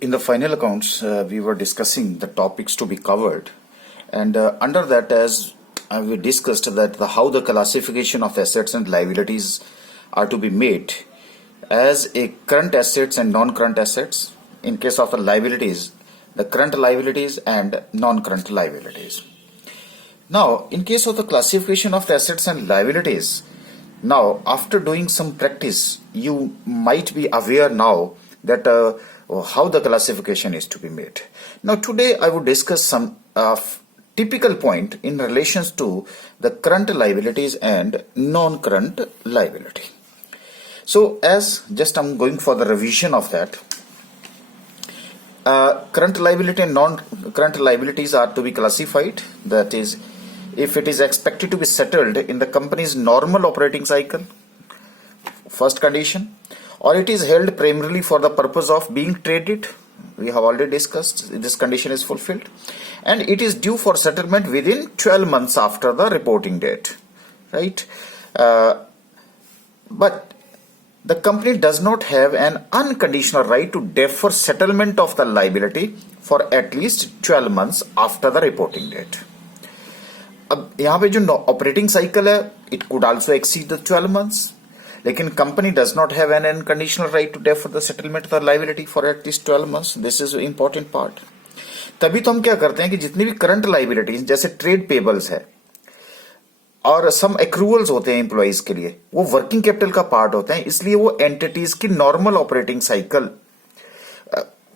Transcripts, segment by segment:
in the final accounts, we were discussing the topics to be covered, and under that, as we discussed that how the classification of assets and liabilities are to be made as a current assets and non-current assets. In case of the liabilities, the current liabilities and non-current liabilities. Now, in case of the classification of the assets and liabilities, now after doing some practice, you might be aware now that how the classification is to be made. Now today I would discuss some typical point in relations to the current liabilities and non-current liability. So as just I'm going for the revision of that, current liability and non-current liabilities are to be classified, that is, if it is expected to be settled in the company's normal operating cycle, first condition, or it is held primarily for the purpose of being traded, we have already discussed, this condition is fulfilled, and it is due for settlement within 12 months after the reporting date, right? But the company does not have an unconditional right to defer settlement of the liability for at least 12 months after the reporting date. अब यहाँ पे जो operating cycle है, it could also exceed the 12 months, लेकिन company does not have an unconditional right to defer the settlement of the liability for at least 12 months. This is important part. तभी तो हम क्या करते हैं कि जितनी भी करंट लायबिलिटीज जैसे ट्रेड पेबल्स है और सम एक्रूवल्स होते हैं एम्प्लॉइज के लिए, वो वर्किंग कैपिटल का पार्ट होते हैं, इसलिए वो एंटिटीज की नॉर्मल ऑपरेटिंग साइकिल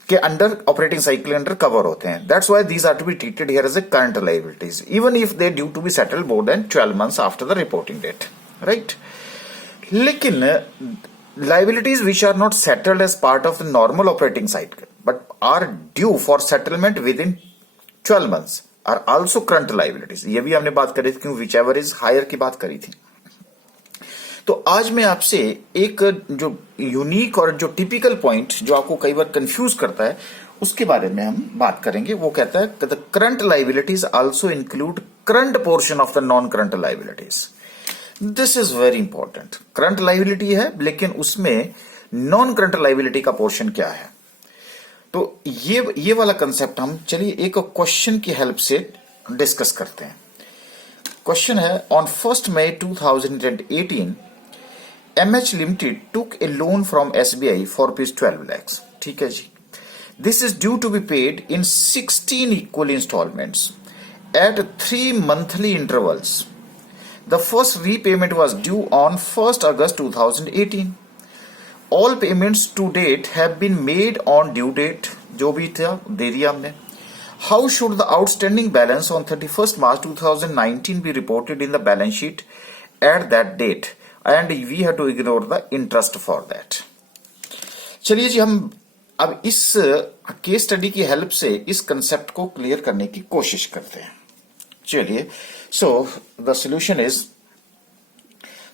के अंडर ऑपरेटिंग साइकिल के अंडर कवर होते हैं. That's why these are to be treated here as a current liabilities even if they due to be settled more than 12 months after the reporting date, right? लेकिन liabilities which are not settled as part of the normal operating cycle but are due for settlement within 12 months are also current liabilities. ये भी हमने बात करी थी क्यों whichever is higher की बात करी थी. तो आज मैं आपसे एक जो यूनिक और जो टिपिकल पॉइंट जो आपको कई बार कंफ्यूज करता है उसके बारे में हम बात करेंगे. वो कहता है the current liabilities also include current portion of the non current liabilities. This is very important. Current liability है लेकिन उसमें नॉन करंट लायबिलिटी का पोर्शन क्या है, तो ये वाला कंसेप्ट हम चलिए एक क्वेश्चन की हेल्प से डिस्कस करते हैं. क्वेश्चन है, on 1 May 2018 MH Limited took a loan from SBI for ₹12 lakhs. ठीक है जी. This is due to be paid in 16 equal installments at 3 monthly intervals. The first repayment was due on 1st August 2018. All payments to date have been made on due date. जो भी था दे दिया हमने. How should the outstanding balance on 31st March 2019 be reported in the balance sheet at that date? And we have to ignore the interest for that. चलिए जी, हम अब इस case study की हेल्प से इस कंसेप्ट को क्लियर करने की कोशिश करते हैं. चलिए, सो द सॉल्यूशन इज,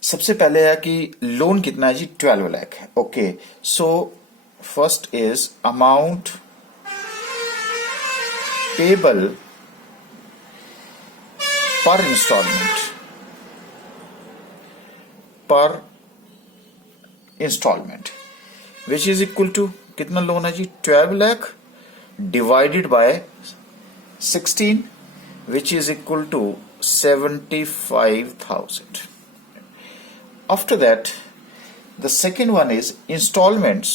सबसे पहले है कि लोन कितना है जी, 12 लाख है. Okay, so first is amount payable per installment, per installment which is equal to कितना लोन है जी, 12 lakh divided by 16 which is equal to 75,000. After that, the second one is installments.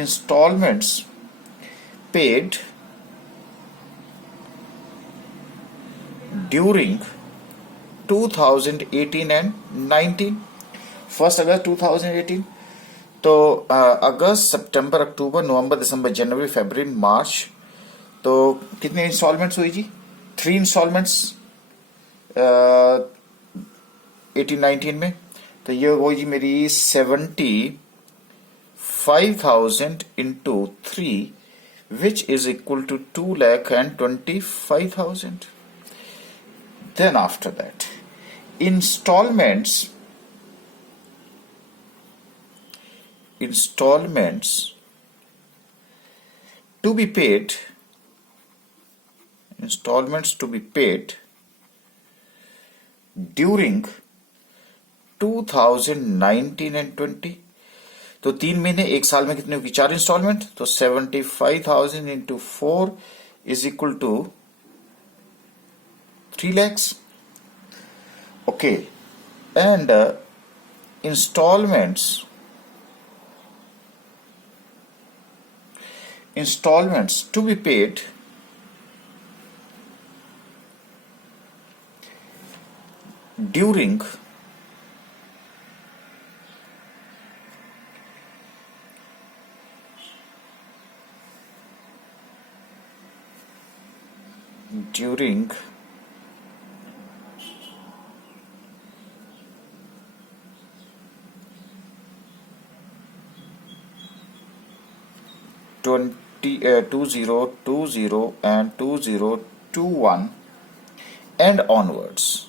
Installments paid during 2018 and 19. 1st August 2018. तो अगस्त, सितंबर, अक्टूबर, नवंबर, दिसंबर, जनवरी, फरवरी, मार्च, तो कितने installments हुई जी, 3 installments 18-19 में. तो ये हुई जी मेरी 75,000 into 3 which is equal to 2,25,000. Then after that, installments to be paid during 2019 and 20. तो तो 3 महीने, 1 साल में कितने होगी? 4 इंस्टॉलमेंट। तो 75,000 into 4 is equal to 3 lakhs. Okay, and installments to be paid during during 2020 and 2021 and onwards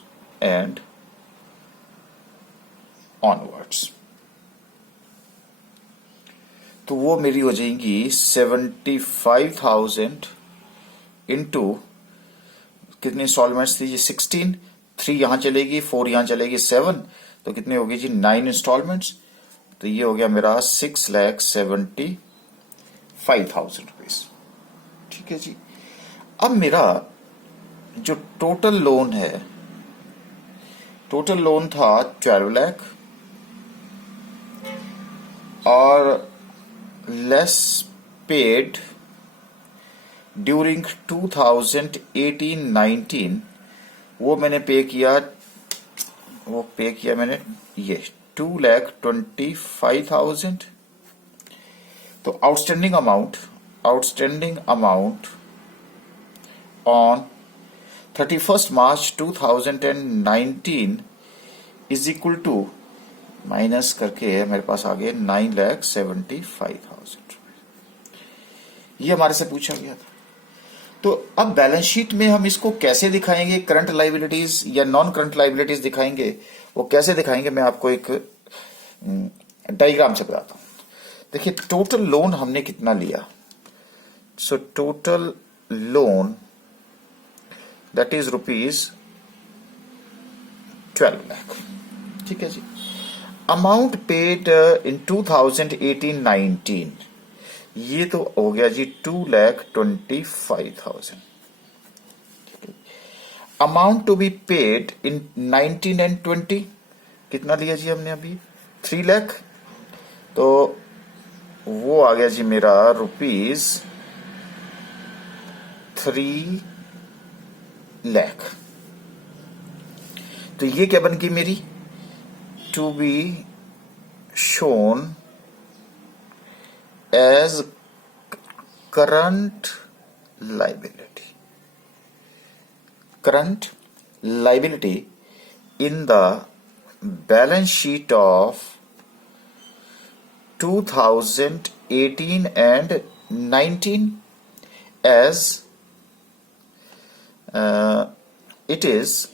तो वो मेरी हो जाएंगी 75,000 इंटू कितनी इंस्टॉलमेंट्स थी जी? 16, 3 यहां चलेगी, 4 यहां चलेगी, 7, तो कितनी होगी जी? 9 इंस्टॉलमेंट्स। तो ये हो गया मेरा 6,75,000 रुपीज। ठीक है जी। अब मेरा जो टोटल लोन है, टोटल लोन था 12 लाख और लेस पेड ड्यूरिंग 2018-19, वो मैंने पे किया, मैंने ये 2,25,000। तो outstanding amount on 31st March 2019 is equal to, minus करके मेरे पास आ गए 9,75,000। ये हमारे से पूछा गया था। तो अब बैलेंस शीट में हम इसको कैसे दिखाएंगे? करंट लाइबिलिटीज या नॉन करंट लाइबिलिटीज दिखाएंगे, वो कैसे दिखाएंगे मैं आपको एक डायग्राम से बताता हूं। देखिए, टोटल लोन हमने कितना लिया? So total loan that is rupees 12 lakh. ठीक है जी। अमाउंट पेड इन 2018-19, ये तो हो गया जी 2,25,000। Amount to be paid in 19 and 20 कितना लिया जी हमने अभी? 3 लाख। तो वो आ गया जी मेरा रुपीज 3 लाख। तो ये क्या बन गई मेरी? To be shown as current liability in the balance sheet of 2018 and 19 as it is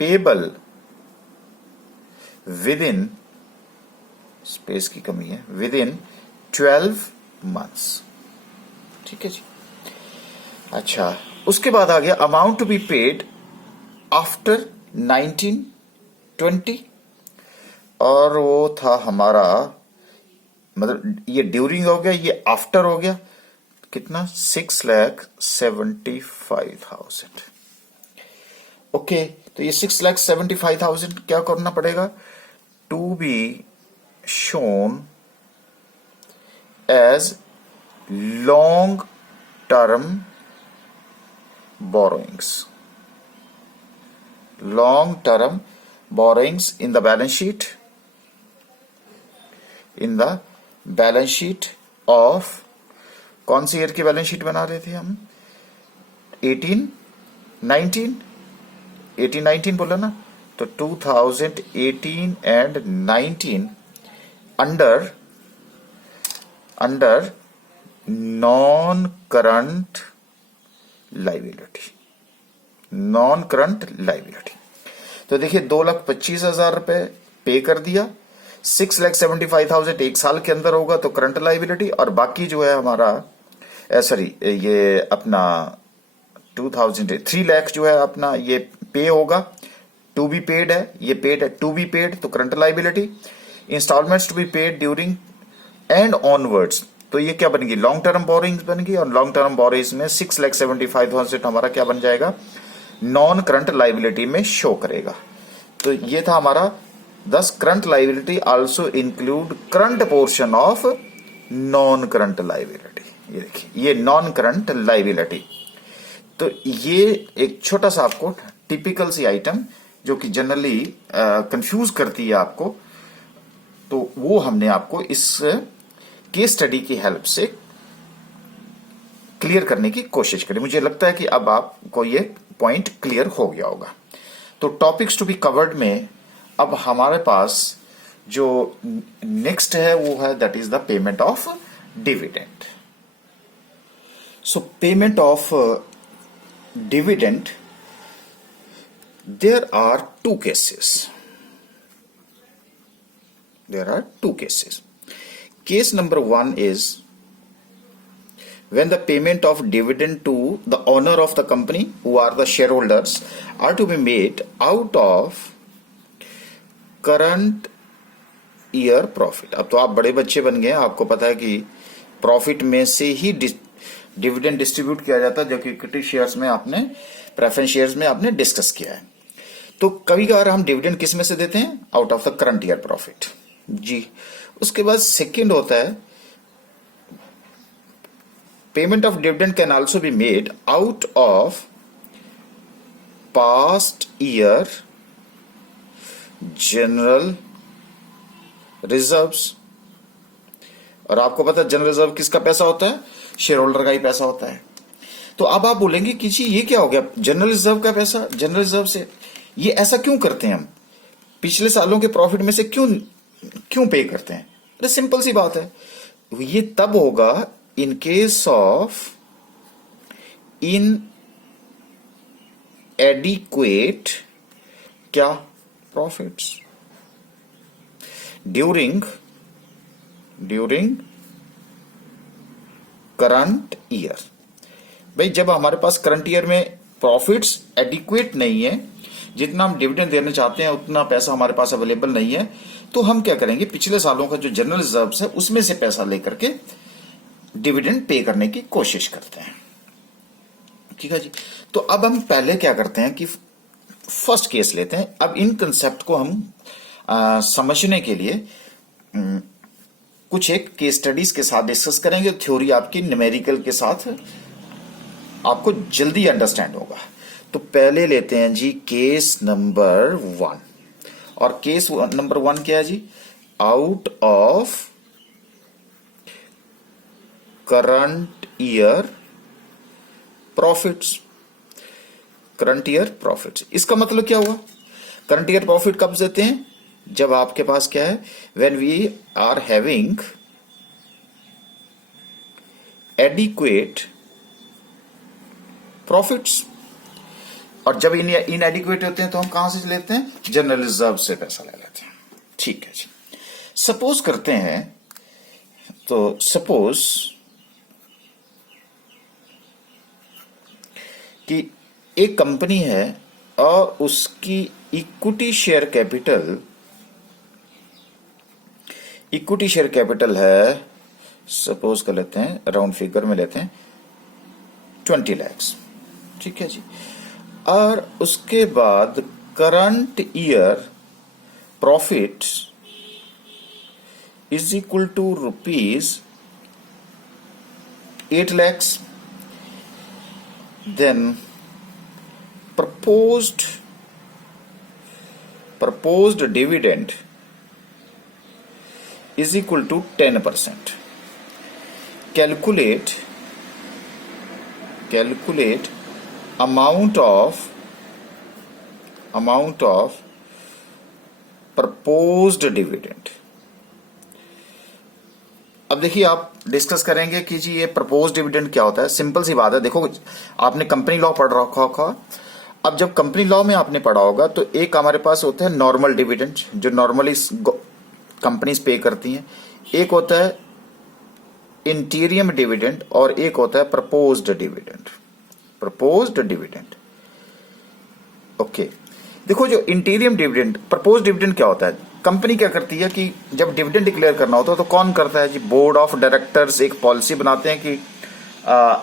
payable within, space की कमी है, within 12 months। ठीक है जी। अच्छा, उसके बाद आ गया amount to be paid after 1920, और वो था हमारा, मतलब ये ड्यूरिंग हो गया, ये आफ्टर हो गया, कितना? 6,75,000। ओके, तो ये 6,75,000 क्या करना पड़ेगा? To be shown as long term borrowings in the balance sheet of, कौन सी ईयर की बैलेंस शीट बना रहे थे हम? 18-19 बोला ना, तो 2018 and 19 under non current liability. तो देखिए 2,25,000 रुपए पे कर दिया, 6,75,000 1 साल के अंदर होगा तो करंट लाइबिलिटी, और बाकी जो है हमारा ये अपना 3 लाख जो है अपना ये पे होगा, टू बी पेड है, ये पेड है, टू बी पेड, तो current liability. Installments to be paid during and onwards, तो ये क्या बनेगी, लॉन्ग टर्म बोरिंग्स बनेगी, और लॉन्ग टर्म बोरिंग्स में 6,75,000 हमारा क्या बन जाएगा, नॉन करंट लाइबिलिटी में शो करेगा। तो ये था हमारा, दस current liability also include current portion of non current liability. ये देखिए, ये नॉन करंट लाइबिलिटी। तो ये एक छोटा सा आपको टिपिकल सी आइटम जो कि जनरली कंफ्यूज करती है आपको, तो वो हमने आपको इस केस स्टडी की हेल्प से क्लियर करने की कोशिश करी। मुझे लगता है कि अब आपको ये पॉइंट क्लियर हो गया होगा। तो टॉपिक्स टू बी कवर्ड में अब हमारे पास जो नेक्स्ट है वो है that is the payment of dividend. So payment of dividend, there are two cases. There are two cases. Case number one is when the payment of dividend to the owner of the company, who are the shareholders, are to be made out of current year profit. अब तो आप बड़े बच्चे बन गए, आपको पता है कि प्रॉफिट में से ही डिविडेंड डिस्ट्रीब्यूट किया जाता है, जो कि इक्विटी शेयर्स में आपने, प्रेफरेंस शेयर्स में आपने डिस्कस किया है। तो कभी कभार हम डिविडेंड किस में से देते हैं, out of the current year profit जी। उसके बाद सेकंड होता है payment of dividend can also be made out of past year general reserves. और आपको पता है जनरल रिजर्व किसका पैसा होता है, शेयर होल्डर का ही पैसा होता है। तो अब आप बोलेंगे कि जी ये क्या हो गया, जनरल रिजर्व का पैसा जनरल रिजर्व से, ये ऐसा क्यों करते हैं हम, पिछले सालों के प्रॉफिट में से क्यों पे करते हैं? अरे सिंपल सी बात है, ये तब होगा in case of in adequate क्या प्रॉफिट्स ड्यूरिंग करंट ईयर। भाई जब हमारे पास करंट ईयर में प्रॉफिट्स एडिक्वेट नहीं है, जितना हम डिविडेंड देना चाहते हैं उतना पैसा हमारे पास अवेलेबल नहीं है, तो हम क्या करेंगे, पिछले सालों का जो जनरल रिजर्व्स है उसमें से पैसा लेकर के डिविडेंड पे करने की कोशिश करते हैं। ठीक है जी। तो अब हम पहले क्या करते हैं कि फर्स्ट केस लेते हैं। अब इन कंसेप्ट को हम समझने के लिए कुछ एक केस स्टडीज के साथ डिस्कस करेंगे। थ्योरी आपकी न्यूमेरिकल के साथ आपको जल्दी अंडरस्टैंड होगा। तो पहले लेते हैं जी केस नंबर 1, और केस नंबर 1 क्या है जी, out of current year profits. Current year profits, इसका मतलब क्या हुआ, करंट ईयर प्रॉफिट कब देते हैं, जब आपके पास क्या है, when we are having adequate profits. और जब इनएडिक्वेट होते हैं तो हम कहां से लेते हैं, जनरल रिजर्व से पैसा ले लेते हैं। ठीक है जी। सपोज करते हैं, तो सपोज कि एक कंपनी है और उसकी इक्विटी शेयर कैपिटल है, सपोज कर लेते हैं, राउंड फिगर में लेते हैं 20 लाख। ठीक है जी। और उसके बाद current year profit is equal to ₹8 lakh. Then proposed dividend is equal to 10%. Calculate amount of proposed dividend. अब देखिए, आप डिस्कस करेंगे कि जी ये प्रपोज डिविडेंड क्या होता है। सिंपल सी बात है, देखो आपने कंपनी लॉ पढ़ रखा होगा। अब जब कंपनी लॉ में आपने पढ़ा होगा तो एक हमारे पास होता है नॉर्मल डिविडेंड जो नॉर्मली कंपनीज पे करती हैं, एक होता है इंटीरियम डिविडेंड और एक होता है प्रपोज्ड डिविडेंड। ओके, देखो जो इंटीरियम डिविडेंड, प्रपोज्ड डिविडेंड क्या होता है, कंपनी क्या करती है कि जब डिविडेंड डिक्लेयर करना होता है तो कौन करता है जी? बोर्ड ऑफ डायरेक्टर्स एक पॉलिसी बनाते हैं कि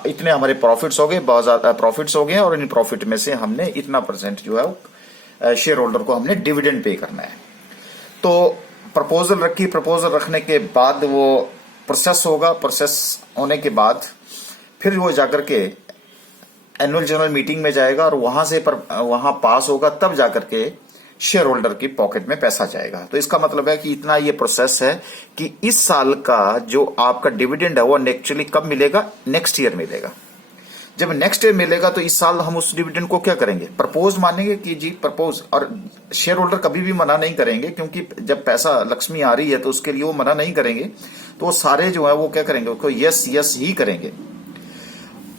इतने हमारे प्रॉफिट्स हो गए, बहुत ज्यादा प्रॉफिट्स हो गए और इन प्रॉफिट में से हमने इतना परसेंट जो है शेयर होल्डर को हमने डिविडेंड पे करना है। तो प्रपोजल रखी, प्रपोजल रखने के बाद वो प्रोसेस होगा, प्रोसेस होने के बाद फिर वो जाकर के एनुअल जनरल मीटिंग में जाएगा और वहां पास होगा, तब जाकर के शेयर होल्डर की पॉकेट में पैसा जाएगा। तो इसका मतलब है कि इतना ये प्रोसेस है कि इस साल का जो आपका डिविडेंड है वो एक्चुअली कब मिलेगा? नेक्स्ट ईयर मिलेगा। जब नेक्स्ट ईयर मिलेगा तो इस साल हम उस डिविडेंड को क्या करेंगे? प्रपोज मानेंगे कि जी प्रपोज, और शेयर होल्डर कभी भी मना नहीं करेंगे, क्योंकि जब पैसा लक्ष्मी आ रही है तो उसके लिए वो मना नहीं करेंगे। तो वो सारे जो है वो क्या करेंगे? उसको यस यस ही करेंगे।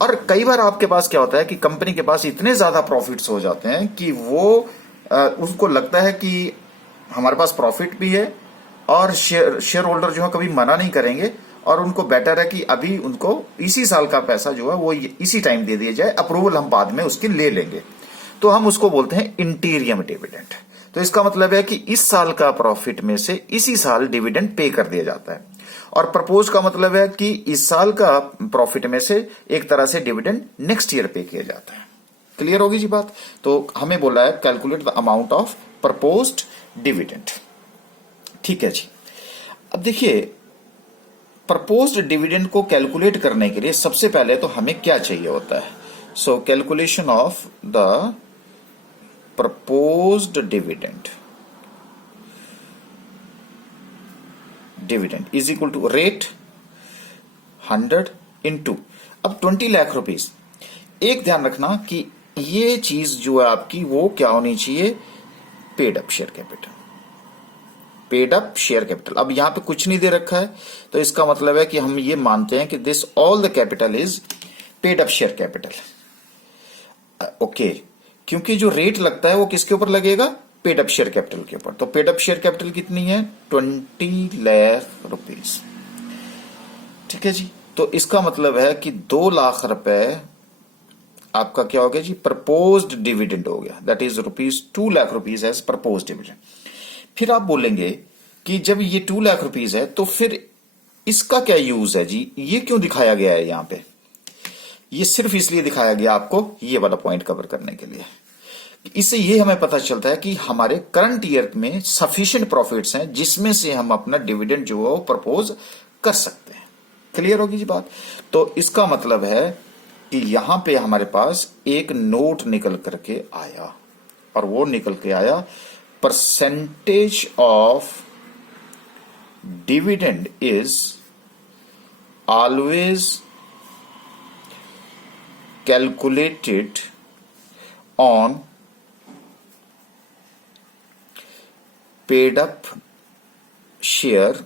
और कई बार आपके पास क्या होता है कि कंपनी के पास इतने ज्यादा प्रॉफिट्स हो जाते हैं कि वो उसको लगता है कि हमारे पास प्रॉफिट भी है और शेयर होल्डर जो है कभी मना नहीं करेंगे, और उनको बेटर है कि अभी उनको इसी साल का पैसा जो है वो इसी टाइम दे दिया जाए, अप्रूवल हम बाद में उसकी ले लेंगे। तो हम उसको बोलते हैं इंटीरियम डिविडेंड। तो इसका मतलब है कि इस साल का प्रॉफिट में से इसी साल डिविडेंड पे कर दिया जाता है। और प्रपोज का मतलब है कि इस साल का प्रॉफिट में से एक तरह से डिविडेंड नेक्स्ट ईयर पे किया जाता है। क्लियर होगी जी बात? तो हमें बोला है calculate the amount of proposed dividend. ठीक है जी। अब देखिए, प्रपोज्ड डिविडेंड को कैलकुलेट करने के लिए सबसे पहले तो हमें क्या चाहिए होता है? So calculation of the proposed dividend is equal to rate 100 into, अब 20 लाख रुपीज। एक ध्यान रखना कि ये चीज जो है आपकी वो क्या होनी चाहिए? Paid up share capital. Paid up share capital. अब यहां पे कुछ नहीं दे रखा है, तो इसका मतलब है कि हम ये मानते हैं कि this all the capital is paid up share capital. Okay, क्योंकि जो रेट लगता है वो किसके ऊपर लगेगा? पेड अप शेयर कैपिटल के ऊपर। तो पेड अप शेयर कैपिटल कितनी है? 20 लाख रुपीज। ठीक है जी। तो इसका मतलब है कि 2 लाख रुपए आपका क्या हो गया जी? प्रपोज्ड डिविडेंड हो गया। That is ₹2 lakh as proposed dividend. फिर आप बोलेंगे कि जब ये 2 लाख रुपीज है तो फिर इसका क्या यूज है जी? ये क्यों दिखाया गया है यहां पे? ये सिर्फ इसलिए दिखाया गया आपको ये वाला पॉइंट कवर करने के लिए। इससे ये हमें पता चलता है कि हमारे करंट ईयर में सफिशिएंट प्रॉफिट्स हैं जिसमें से हम अपना डिविडेंड जो है वो प्रपोज कर सकते हैं। क्लियर होगी जी बात? तो इसका मतलब है कि यहां पे हमारे पास एक नोट निकल करके आया, और वो निकल के आया percentage of dividend is always calculated on paid up share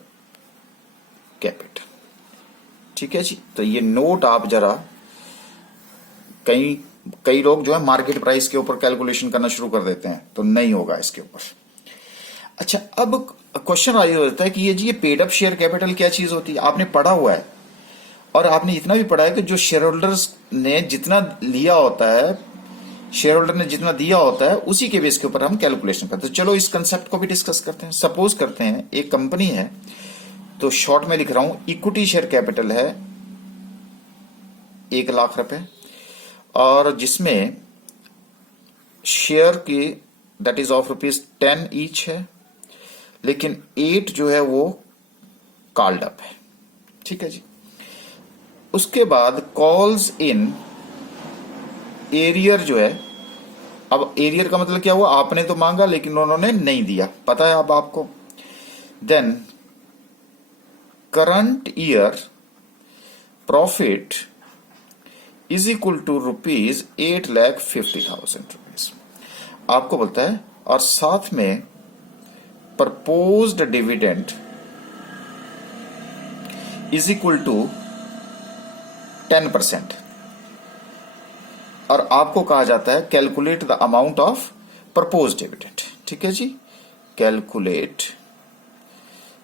capital. ठीक है जी। तो ये नोट आप जरा, कई लोग जो है मार्केट प्राइस के ऊपर कैलकुलेशन करना शुरू कर देते हैं, तो नहीं होगा इसके ऊपर। अच्छा, अब क्वेश्चन आया होता है कि ये पेड अप शेयर कैपिटल क्या चीज होती है? आपने पढ़ा हुआ है, और आपने इतना भी पढ़ा है कि जो शेयर होल्डर्स ने जितना लिया होता है, शेयर होल्डर ने जितना दिया होता है, उसी के बेस के ऊपर हम कैलकुलेशन करते हैं। चलो इस कंसेप्ट को भी डिस्कस करते हैं। सपोज करते हैं एक कंपनी है, तो शॉर्ट में लिख रहा हूं, इक्विटी शेयर कैपिटल है 1 लाख रुपए, और जिसमें शेयर की दैट इज ऑफ ₹10 ईच है, लेकिन 8 जो है वो कॉल्ड अप है। ठीक है जी। उसके बाद कॉल्स इन एरियर जो है, अब एरियर का मतलब क्या हुआ? आपने तो मांगा लेकिन उन्होंने नहीं दिया, पता है अब आपको। Then current year profit is equal to ₹8,50,000 आपको बोलता है, और साथ में proposed dividend is equal to 10%, और आपको कहा जाता है calculate the amount of proposed dividend. ठीक है जी। Calculate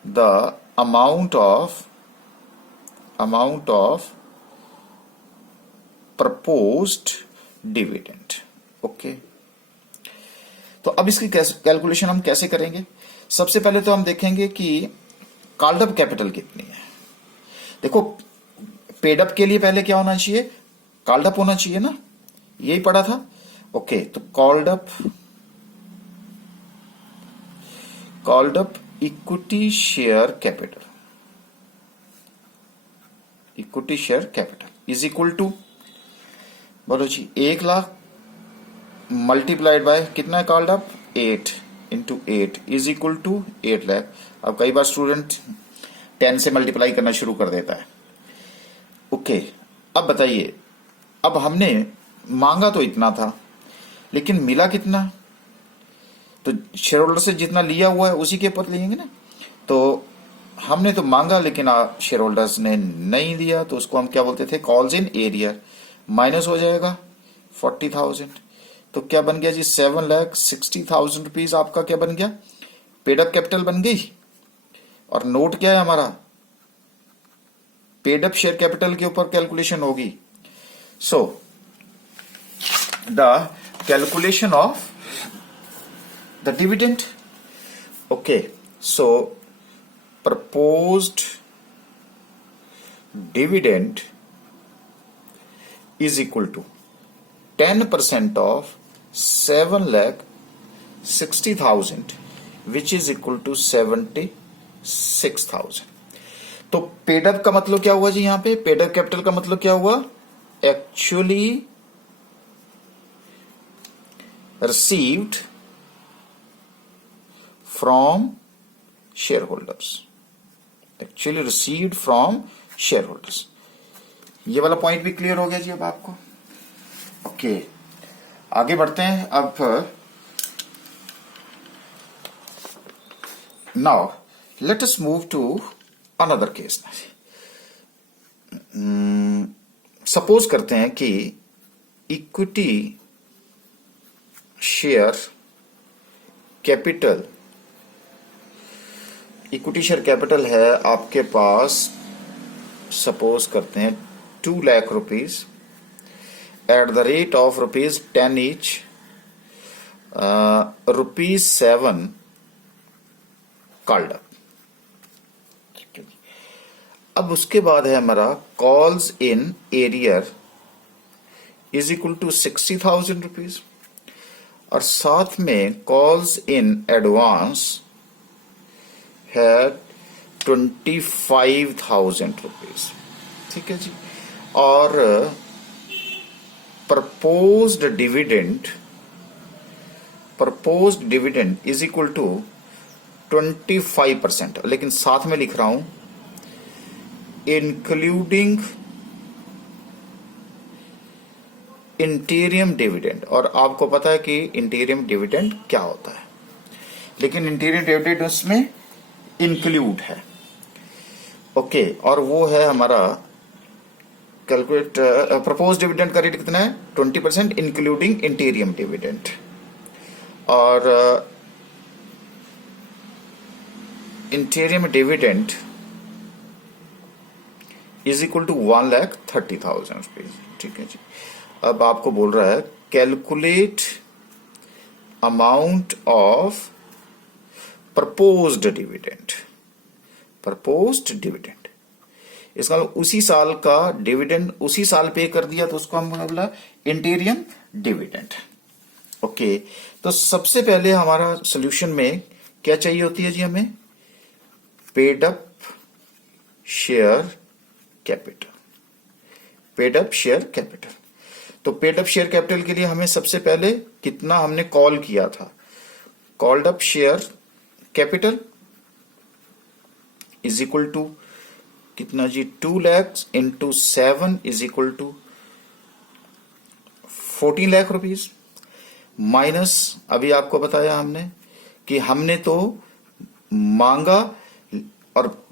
the amount of proposed dividend. Okay, तो अब इसकी कैलकुलेशन हम कैसे करेंगे? सबसे पहले तो हम देखेंगे कि कॉल्ड अप कैपिटल कितनी है। देखो, पेड अप के लिए पहले क्या होना चाहिए? कॉल्ड अप होना चाहिए ना, यही पढ़ा था। ओके, तो called up equity share capital, equity share capital is equal to, बोलो जी, 1,00,000 मल्टीप्लाइड बाय कितना है called up? 8 into 8 is equal to 8,00,000। अब कई बार स्टूडेंट 10 से मल्टीप्लाई करना शुरू कर देता है। ओके, अब बताइए, अब हमने मांगा तो इतना था, लेकिन मिला कितना? तो शेयर होल्डर से जितना लिया हुआ है उसी के ऊपर लेंगे ना। तो हमने तो मांगा, लेकिन शेयर होल्डर्स ने नहीं दिया, तो उसको हम क्या बोलते थे? Calls in arrear. माइनस हो जाएगा 40,000, तो क्या बन गया जी? 7,60,000 रुपीज आपका क्या बन गया? पेड अप कैपिटल बन गई। और नोट क्या है हमारा? पेड अप शेयर कैपिटल के ऊपर कैलकुलेशन होगी। So the calculation of the dividend. Okay, so proposed dividend is equal to 10% of 7,60,000 which is equal to 76,000। तो पेड अप का मतलब क्या हुआ जी? यहां पे पेड अप कैपिटल का मतलब क्या हुआ? Actually received from share holders, actually received from share holders. ये वाला पॉइंट भी क्लियर हो गया जी अब आपको? ओके, आगे बढ़ते हैं। अब now let us move to another case. Suppose करते हैं कि equity share capital, equity share capital है आपके पास, सपोज करते हैं 2 lakh rupees at the rate of ₹10 each, ₹7 called up. अब उसके बाद है हमारा calls in arrear is equal to 60,000 rupees, और साथ में कॉल्स इन एडवांस है 25,000 रुपीज। ठीक है जी। और proposed dividend is equal to 25%, लेकिन साथ में लिख रहा हूं इंक्लूडिंग इंटीरियम डिविडेंड। और आपको पता है कि इंटीरियम डिविडेंड क्या होता है, लेकिन इंटीरियम डिविडेंड उसमें इंक्लूड है। ओके, और वो है हमारा कैलकुलेट प्रपोज डिविडेंड का रेट कितना है? 20% इंक्लूडिंग इंटीरियम डिविडेंड। और interim dividend is equal to 1,30,000 rupees. ठीक है जी। अब आपको बोल रहा है calculate amount of proposed dividend. इसका मतलब उसी साल का डिविडेंड उसी साल पे कर दिया, तो उसको हम बोला इंटीरियम डिविडेंड। ओके, तो सबसे पहले हमारा सोल्यूशन में क्या चाहिए होती है जी? हमें पेड अप शेयर कैपिटल। तो पेड अप शेयर कैपिटल के लिए हमें सबसे पहले कितना हमने कॉल किया था? Called up share capital is equal to कितना जी? 2 lakh into 7 is equal to 14 lakh rupees, minus अभी आपको बताया हमने कि हमने तो मांगा, और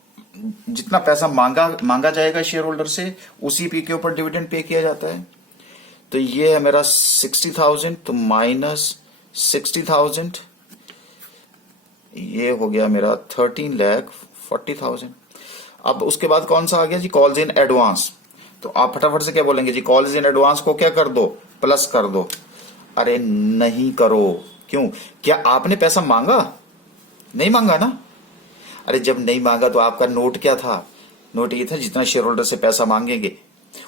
जितना पैसा मांगा जाएगा शेयर होल्डर से उसी पी के ऊपर डिविडेंड पे किया जाता है। तो ये है मेरा 60,000, तो माइनस 60,000, ये हो गया मेरा 13,40,000। अब उसके बाद कौन सा आ गया जी? Calls in advance. तो आप फटाफट से क्या बोलेंगे जी? कॉल्स इन एडवांस को क्या कर दो? प्लस कर दो। अरे नहीं करो, क्यों? क्या आपने पैसा मांगा? नहीं मांगा ना। अरे जब नहीं मांगा तो आपका नोट क्या था? नोट ये था जितना शेयर होल्डर से पैसा मांगेंगे।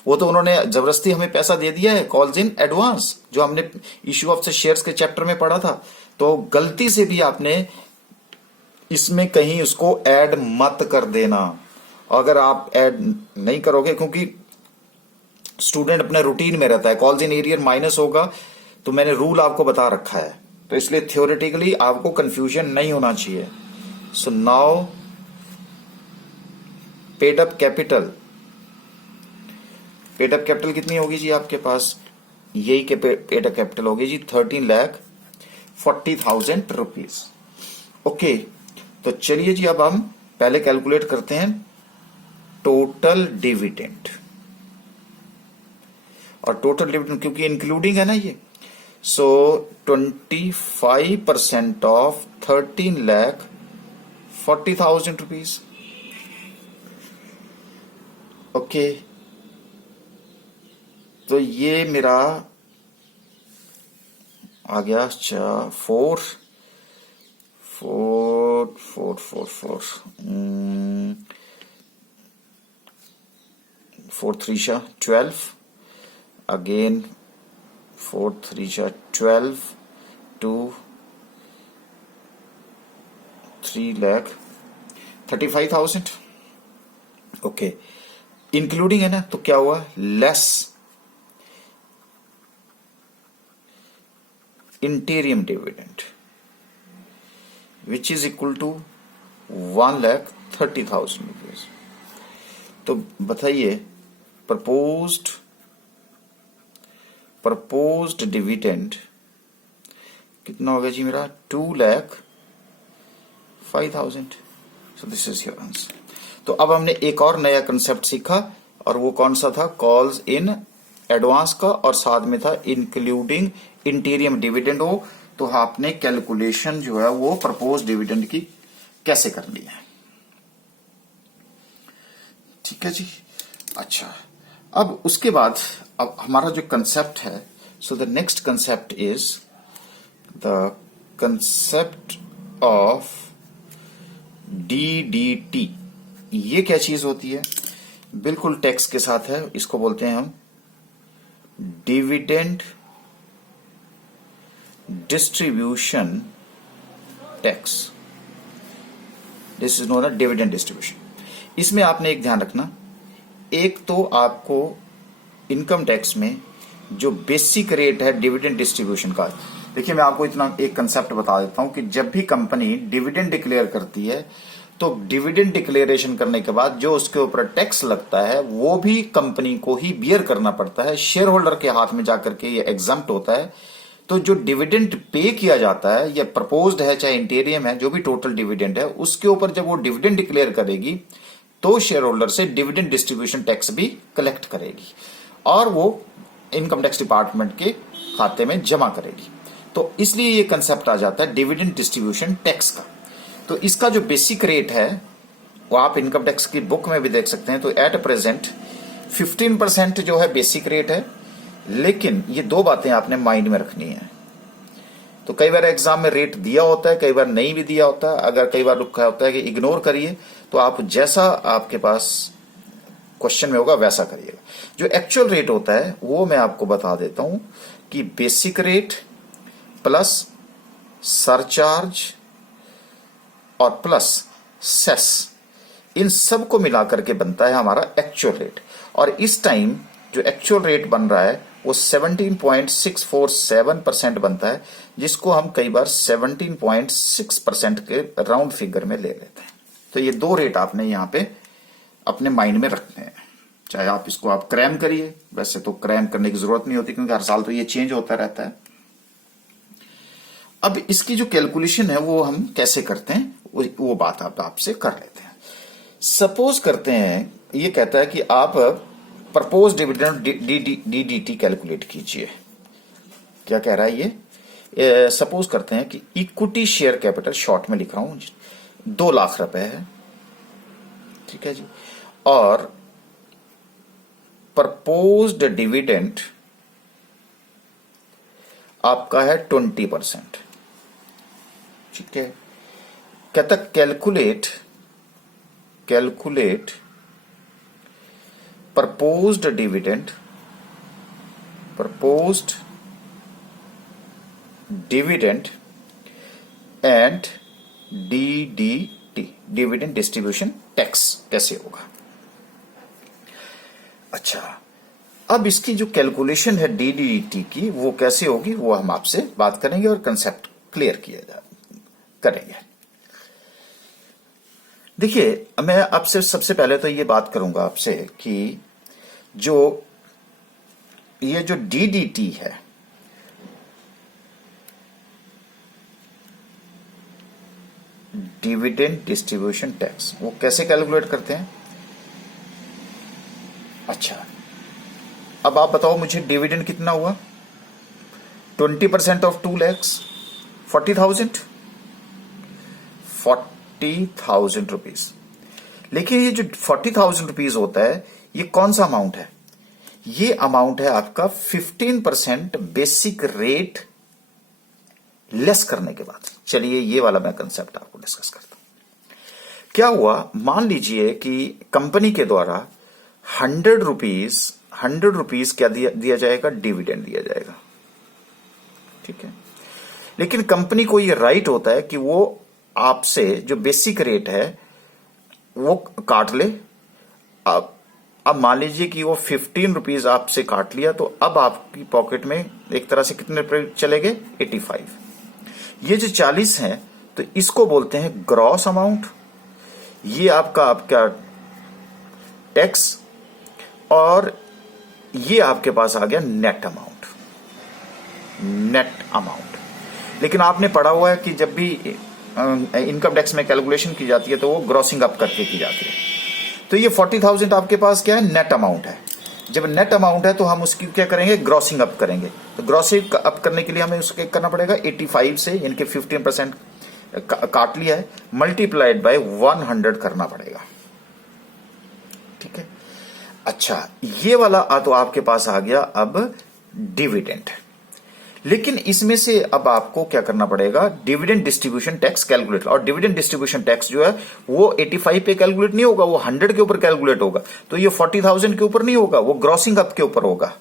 वो तो उन्होंने जबरदस्ती हमें पैसा दे दिया है, कॉल्स इन एडवांस, जो हमने इश्यू ऑफ द शेयर्स के चैप्टर में पढ़ा था। तो गलती से भी आपने इसमें कहीं उसको ऐड मत कर देना। अगर आप ऐड नहीं करोगे, क्योंकि स्टूडेंट अपने रूटीन में रहता है, कॉल्स इन एरियर माइनस होगा, तो मैंने रूल आपको बता रखा है, तो इसलिए थ्योरेटिकली आपको कंफ्यूजन नहीं होना चाहिए। So now paid up capital, paid up capital कितनी होगी जी आपके पास? यही के पेड अप कैपिटल होगी जी 13,40,000 रुपीज। ओके, तो चलिए जी अब हम पहले कैलकुलेट करते हैं टोटल डिविडेंड। और टोटल डिविडेंड क्योंकि इंक्लूडिंग है ना ये, सो 25% ऑफ 13,40,000 रुपीज। ओके, तो ये मेरा आ गया 4 3 12, again 4 3 12 to 3,35,000। ओके, इंक्लूडिंग है ना, तो क्या हुआ? Less interim dividend which is equal to 1,30,000 rupees. तो बताइए प्रपोज्ड डिविडेंड कितना हो गया जी मेरा? 2,05,000। So this is your answer. तो अब हमने एक और नया कंसेप्ट सीखा, और वो कौन सा था? कॉल्स इन एडवांस का, और साथ में था इंक्लूडिंग इंटीरियम डिविडेंड हो। तो आपने कैलकुलेशन जो है वो प्रपोज डिविडेंड की कैसे करनी है। ठीक है जी। अच्छा, अब उसके बाद अब हमारा जो कंसेप्ट है, so the next concept is the concept of DDT। ये क्या चीज होती है? बिल्कुल टैक्स के साथ है, इसको बोलते हैं हम dividend distribution tax. This is known as dividend distribution. इसमें आपने एक ध्यान रखना, एक तो आपको इनकम टैक्स में जो बेसिक रेट है डिविडेंड डिस्ट्रीब्यूशन का, देखिए मैं आपको इतना एक कंसेप्ट बता देता हूं कि जब भी कंपनी डिविडेंड डिक्लेयर करती है, तो डिविडेंड डिक्लेरेशन करने के बाद जो उसके ऊपर टैक्स लगता है वो भी कंपनी को ही बियर करना पड़ता है। शेयर होल्डर के हाथ में जाकर के ये एग्जम्प्ट होता है। तो जो डिविडेंड पे किया जाता है, या प्रपोज्ड है चाहे इंटीरियम है, जो भी टोटल डिविडेंड है, उसके ऊपर जब वो डिविडेंड डिक्लेयर करेगी तो शेयर होल्डर से डिविडेंड डिस्ट्रीब्यूशन टैक्स भी कलेक्ट करेगी, और वो इनकम टैक्स डिपार्टमेंट के खाते में जमा करेगी। तो इसलिए ये कंसेप्ट आ जाता है डिविडेंड डिस्ट्रीब्यूशन टैक्स का। तो इसका जो बेसिक रेट है वो आप इनकम टैक्स की बुक में भी देख सकते हैं। तो एट प्रेजेंट 15% जो है बेसिक रेट है, लेकिन ये दो बातें आपने माइंड में रखनी है। तो कई बार एग्जाम में रेट दिया होता है, कई बार नहीं भी दिया होता है। अगर कई बार लिखा होता है कि इग्नोर करिए, तो आप जैसा आपके पास क्वेश्चन में होगा वैसा करिएगा। जो एक्चुअल रेट होता है वो मैं आपको बता देता हूं कि बेसिक रेट प्लस सरचार्ज और प्लस सेस, इन सब को मिलाकर के बनता है हमारा एक्चुअल रेट। और इस टाइम जो एक्चुअल रेट बन रहा है वो 17.647% बनता है, जिसको हम कई बार 17.6% के राउंड फिगर में ले लेते हैं। तो ये दो रेट आपने यहां पे अपने माइंड में रखने हैं। चाहे आप इसको आप क्रैम करिए, वैसे तो क्रैम करने की जरूरत नहीं होती क्योंकि हर साल तो ये चेंज होता रहता है। अब इसकी जो कैलकुलेशन है वो हम कैसे करते हैं, वो बात आप आपसे कर लेते हैं। सपोज करते हैं, ये कहता है कि आप प्रपोज डिविडेंड DDT कैलकुलेट कीजिए। क्या कह रहा है ये? सपोज करते हैं कि इक्विटी शेयर कैपिटल, शॉर्ट में लिख रहा हूं, 2 लाख रुपए है, ठीक है जी, और प्रपोज्ड डिविडेंड आपका है 20%। ठीक है, कहता calculate proposed dividend and DDT, dividend distribution tax कैसे होगा। अच्छा, अब इसकी जो कैलकुलेशन है DDT की वो कैसे होगी वो हम आपसे बात करेंगे और कंसेप्ट क्लियर करेंगे। देखिए, मैं आपसे सबसे पहले तो ये बात करूंगा आपसे कि ये जो DDT है, डिविडेंड डिस्ट्रीब्यूशन टैक्स, वो कैसे कैलकुलेट करते हैं। अच्छा, अब आप बताओ मुझे डिविडेंड कितना हुआ। 20% ऑफ 2 lakhs 40,000 रुपीज। लेकिन ये जो 40,000 रुपीज होता है ये कौन सा अमाउंट है, ये अमाउंट है आपका 15% बेसिक रेट लेस करने के बाद। चलिए ये वाला मैं कंसेप्ट आपको डिस्कस करता हूं। क्या हुआ, मान लीजिए कि कंपनी के द्वारा 100 रुपीज क्या दिया जाएगा, डिविडेंड दिया जाएगा। ठीक है, लेकिन कंपनी को ये राइट होता है कि वो आपसे जो बेसिक रेट है वो काट ले। अब मान लीजिए कि वो 15 रुपीज आपसे काट लिया, तो अब आपकी पॉकेट में एक तरह से कितने रुपए चले गए, 85। ये जो 40 है तो इसको बोलते हैं ग्रॉस अमाउंट। ये आपका टैक्स, और ये आपके पास आ गया नेट अमाउंट। लेकिन आपने पढ़ा हुआ है कि जब भी इनकम टैक्स में कैलकुलेशन की जाती है तो वो ग्रॉसिंग अप करके की जाती है। तो ये 40,000 आपके पास क्या है, नेट अमाउंट है। जब नेट अमाउंट है तो हम उसकी क्या करेंगे, ग्रॉसिंग अप करेंगे। तो ग्रॉसिंग अप करने के लिए हमें उसको करना पड़ेगा 85 से, इनके 15% काट लिया है, मल्टीप्लाइड बाय 100 करना पड़ेगा। ठीक है, अच्छा, ये वाला तो आपके पास आ गया अब डिविडेंड। लेकिन इसमें से अब आपको क्या करना पड़ेगा, डिविडेंड डिस्ट्रीब्यूशन टैक्स कैलकुलेट। और डिविडेंड डिस्ट्रीब्यूशन टैक्स जो है वो 85 पे कैलकुलेट नहीं होगा, वो 100 के ऊपर कैलकुलेट होगा। तो ये 40,000 के ऊपर नहीं होगा, वो ग्रॉसिंग अप के ऊपर होगा।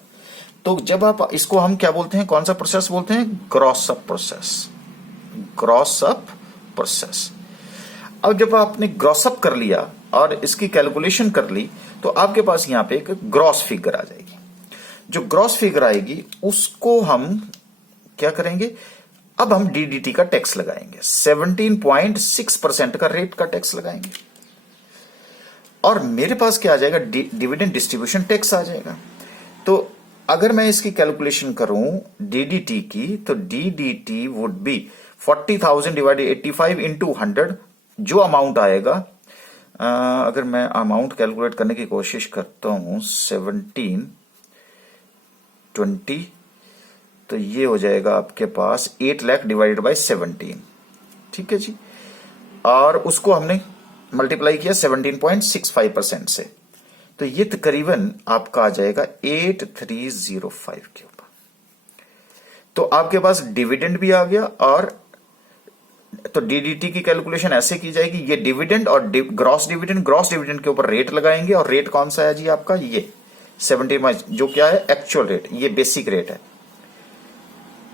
तो जब आप इसको हम क्या बोलते हैं, कौन सा प्रोसेस बोलते हैं, ग्रॉस अप प्रोसेस। अब जब आपने ग्रॉस अप कर लिया और इसकी कैलकुलेशन कर ली तो आपके पास यहां पे एक ग्रॉस फिगर आ जाएगी। जो ग्रॉस फिगर आएगी उसको हम क्या करेंगे, अब हम DDT का टैक्स लगाएंगे, 17.6% का रेट का टैक्स लगाएंगे। और मेरे पास क्या आ जाएगा, डिविडेंड डिस्ट्रीब्यूशन टैक्स आ जाएगा। तो अगर मैं इसकी कैलकुलेशन करूं DDT की, तो DDT would be 40,000 divided 85 into 100। जो अमाउंट आएगा, अगर मैं अमाउंट कैलकुलेट करने की कोशिश करता हूं 1720, तो ये हो जाएगा आपके पास 8 लाख डिवाइडेड बाय 17। ठीक है जी, और उसको हमने मल्टीप्लाई किया 17.65% से, तो ये तकरीबन आपका आ जाएगा 8305 के ऊपर। तो आपके पास डिविडेंड भी आ गया, और तो DDT की कैलकुलेशन ऐसे की जाएगी, ये डिविडेंड और ग्रॉस डिविडेंड के ऊपर रेट लगाएंगे। और रेट कौन सा है जी आपका, ये 17, जो क्या है एक्चुअल रेट, ये बेसिक रेट है।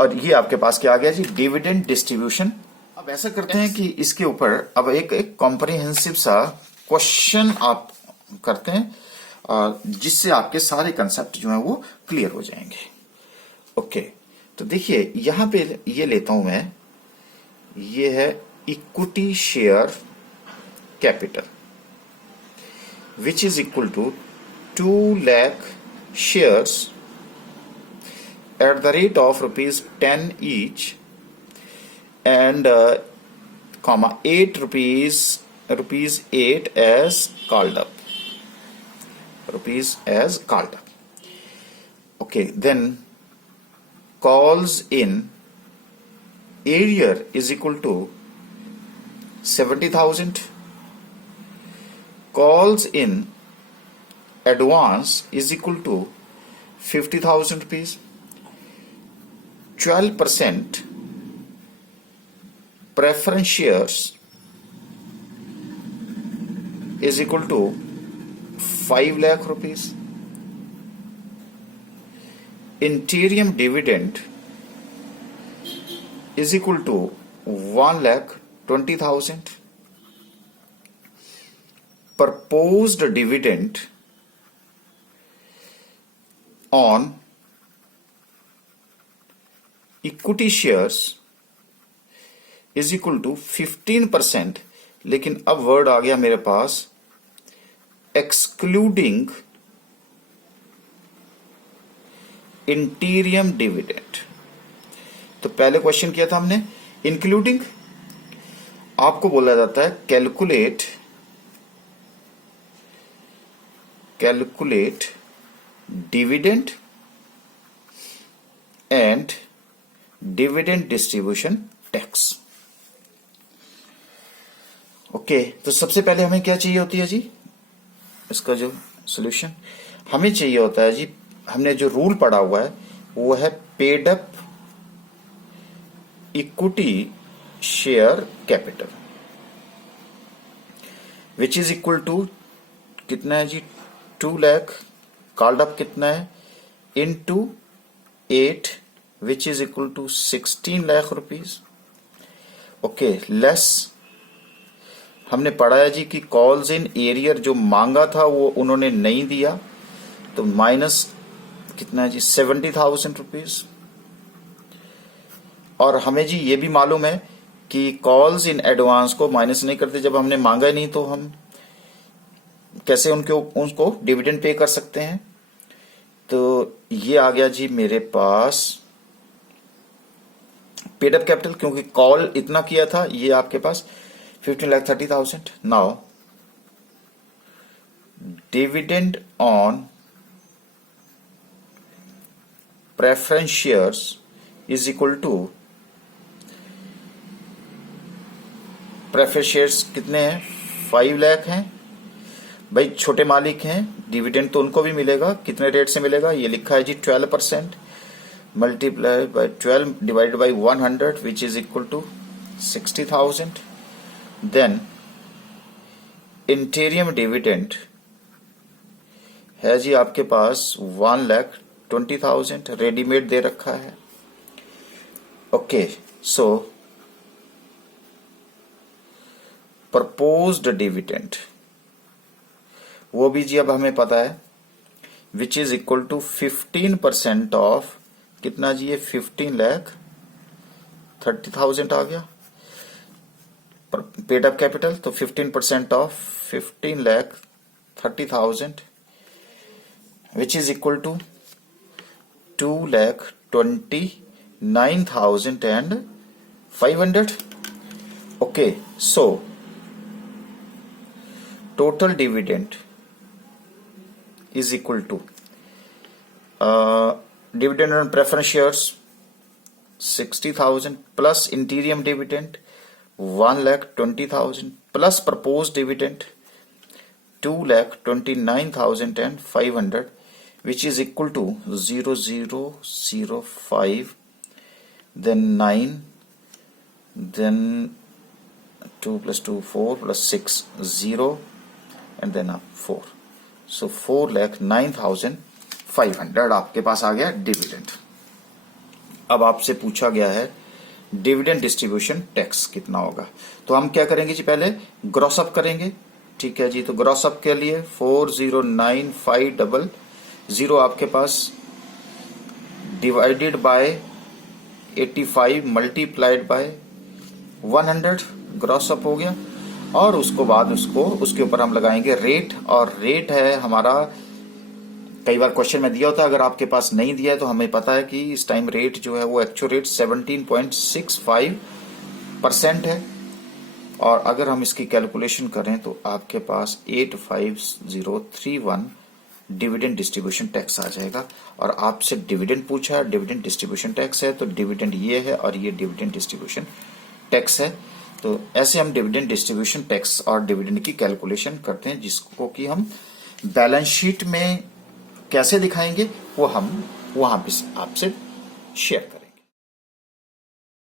और ये आपके पास क्या आ गया जी, डिविडेंड डिस्ट्रीब्यूशन। अब ऐसा करते हैं कि इसके ऊपर अब एक कॉम्प्रिहेंसिव सा क्वेश्चन आप करते हैं, जिससे आपके सारे कंसेप्ट जो है वो क्लियर हो जाएंगे। ओके, तो देखिए यहां पे ये लेता हूं मैं, ये है equity share capital which is equal to 2 lakh shares at the rate of ₹10 each, and comma 8 rupees 8 as called up, okay, then calls in arrear is equal to 70,000, calls in advance is equal to 50,000 rupees, 12% preference shares is equal to 5 lakh rupees. Interim dividend is equal to 1,20,000. Proposed dividend on equity shares is equal to 15%, लेकिन अब word आ गया मेरे पास excluding इंटीरियम dividend. तो पहले question किया था हमने including, आपको बोला जाता है calculate dividend and dividend distribution tax. Okay, तो सबसे पहले हमें क्या चाहिए होती है जी, इसका जो सॉल्यूशन हमें चाहिए होता है जी, हमने जो रूल पढ़ा हुआ है वो है paid up equity share capital which is equal to कितना है जी 2 लाख, कॉल्ड अप कितना है into 8 which is equal to 16 lakh rupees. Okay, less हमने पढ़ा है जी कि कॉल्स इन एरियर जो मांगा था वो उन्होंने नहीं दिया, तो माइनस कितना है जी 70,000 रुपीज। और हमें जी ये भी मालूम है कि कॉल्स इन एडवांस को माइनस नहीं करते, जब हमने मांगा ही नहीं तो हम कैसे उनको डिविडेंड पे कर सकते हैं। तो ये आ गया जी मेरे पास पेड अप कैपिटल, क्योंकि कॉल इतना किया था, ये आपके पास 15,30,000। Now dividend on preference shares is equal to, preference shares कितने हैं 5 लाख हैं भाई, छोटे मालिक हैं, डिविडेंड तो उनको भी मिलेगा, कितने रेट से मिलेगा ये लिखा है जी 12%, multiply by 12 divided by 100 which is equal to 60,000। Then interim dividend है जी आपके पास 1,20,000 रेडीमेड दे रखा है। ओके, सो प्रपोज्ड डिविडेंड वो भी जी अब हमें पता है which is equal to 15% of कितना जी, ये 15,30,000 आ गया पेड अप कैपिटल, तो 15% of 15,30,000 which is equal to 2,29,500। Okay, so total dividend is equal to dividend on preference shares 60,000 plus interim dividend 1,20,000 plus proposed dividend 2,29,500 which is equal to 0,005, then 9, then 2 plus 2 4 plus 6 0 and then up 4, so 4,09,500 आपके पास आ गया dividend. अब आपसे पूछा गया है dividend distribution tax कितना होगा, तो हम क्या करेंगे जी, पहले ग्रॉस अप करेंगे। ठीक है जी, तो ग्रॉस अप के लिए 409,500 आपके पास divided by 85 multiplied by 100 gross up हो गया, और उसको बाद उसके ऊपर हम लगाएंगे रेट, और रेट है हमारा, कई बार क्वेश्चन में दिया होता है, अगर आपके पास नहीं दिया है तो हमें पता है कि इस टाइम रेट जो है वो एक्चुअल रेट 17.65% है, और अगर हम इसकी कैलकुलेशन करें तो आपके पास 85031 डिविडेंड डिस्ट्रीब्यूशन टैक्स आ जाएगा। और आपसे डिविडेंड पूछा है, डिविडेंड डिस्ट्रीब्यूशन टैक्स है, तो डिविडेंड ये है और ये डिविडेंड डिस्ट्रीब्यूशन टैक्स है। तो ऐसे हम डिविडेंड डिस्ट्रीब्यूशन टैक्स और डिविडेंड की कैलकुलेशन करते हैं, जिसको कि हम बैलेंस शीट में कैसे दिखाएंगे वो हम वहां पे आपसे शेयर करें।